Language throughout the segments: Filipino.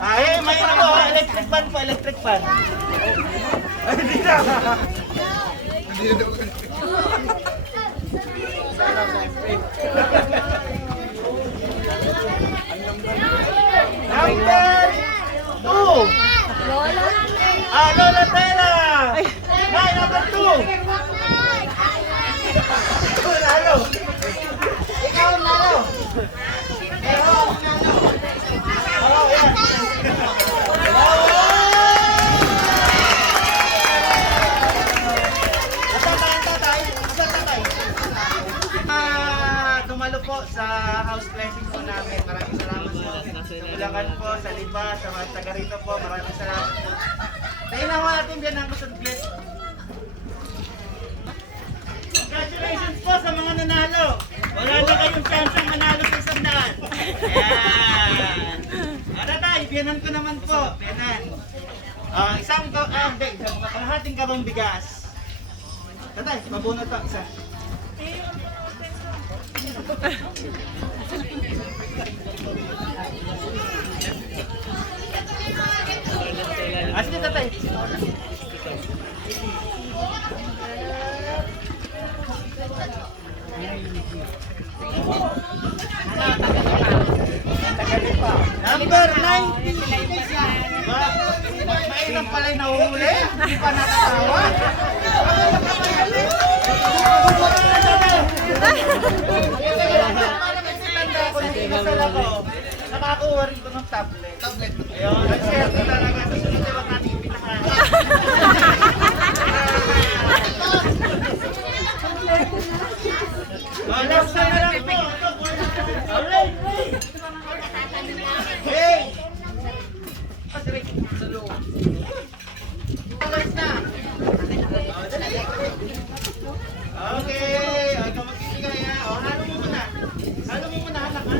Ay, may ano, electric fan po, electric fan. Ay, hindi na. Number 2. Lola Tela. Nay, number 2. Nalo. Ikaw nalo. Oh, yan. Dumalo po sa house cleansing po namin. Maraming salamat po. Sa Bulacan po, sa Liba, sa mga taga rito po. Maraming salamat po. Tingnan mo natin din ang kusudlit. Congratulations po sa mga nanalo. Wala na kayong chance ang manalo sa 100. Ayan. Tatay, biyanan ko naman po. Biyanan. Kalahating kabang bigas. Tatay, mabunot pa isa. Sige tatay. Number 90. Mainam pala yung nahuhuli. Hindi pa nakatawa. Nakakuha rin ko ng tablet. Ayun, nag-share talaga. Sa sunod ay wag natin ipinahan. Last na lang po. Alright. Hey! Sa loob. Last na. Okay. Ikaw magkikigay ha. Halo mo muna. Halo mo muna. Halo.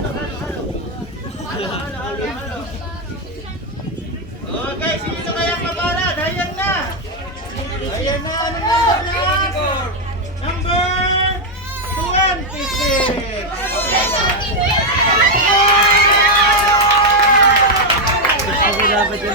Okay, sino kaya mabalad? Ayan na. Ayan na. Number 26. Dapat yun.